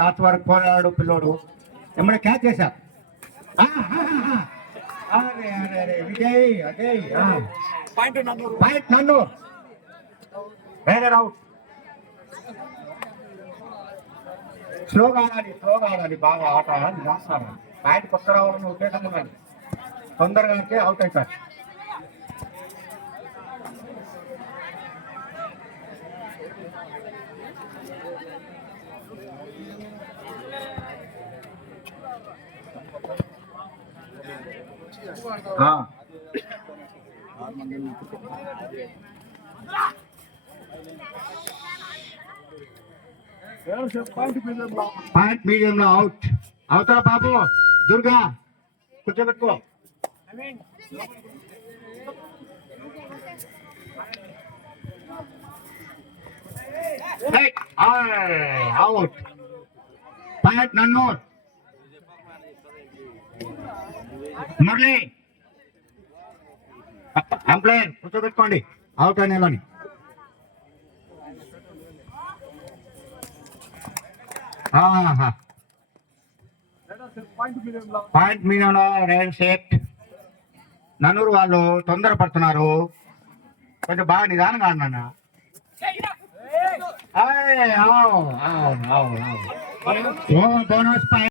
Last వరకు పోరాడు పిల్లోడు ఏమన్నా క్యాచ్ చేశా. అరే అరే అరే విజయ్ అజయ్ పాయింట్ నన్ను వేరే రావు. స్లోగా ఆడాలి బాగా ఆట రాస్తాను. పాయింట్ కొత్త రావాలని ఉద్దేశం ఉన్నది. తొందరగా అంటే అవుట్ అవుతారు. పాయింట్ మీడియంలో అవుట్ అవుతారా బాబు. దుర్గా కూర్చోబెట్టుకో. Out point Nannur. మురళి అంప్లైన్ కూర్చోబెట్టుకోండి. అవుట్ అనేలోని పాయింట్ మీడియంలో రైట్ సేఫ్. నన్నూరు వాళ్ళు తొందర పడుతున్నారు. కొంచెం బాగా నిదానంగా అన్నా. Bonus point.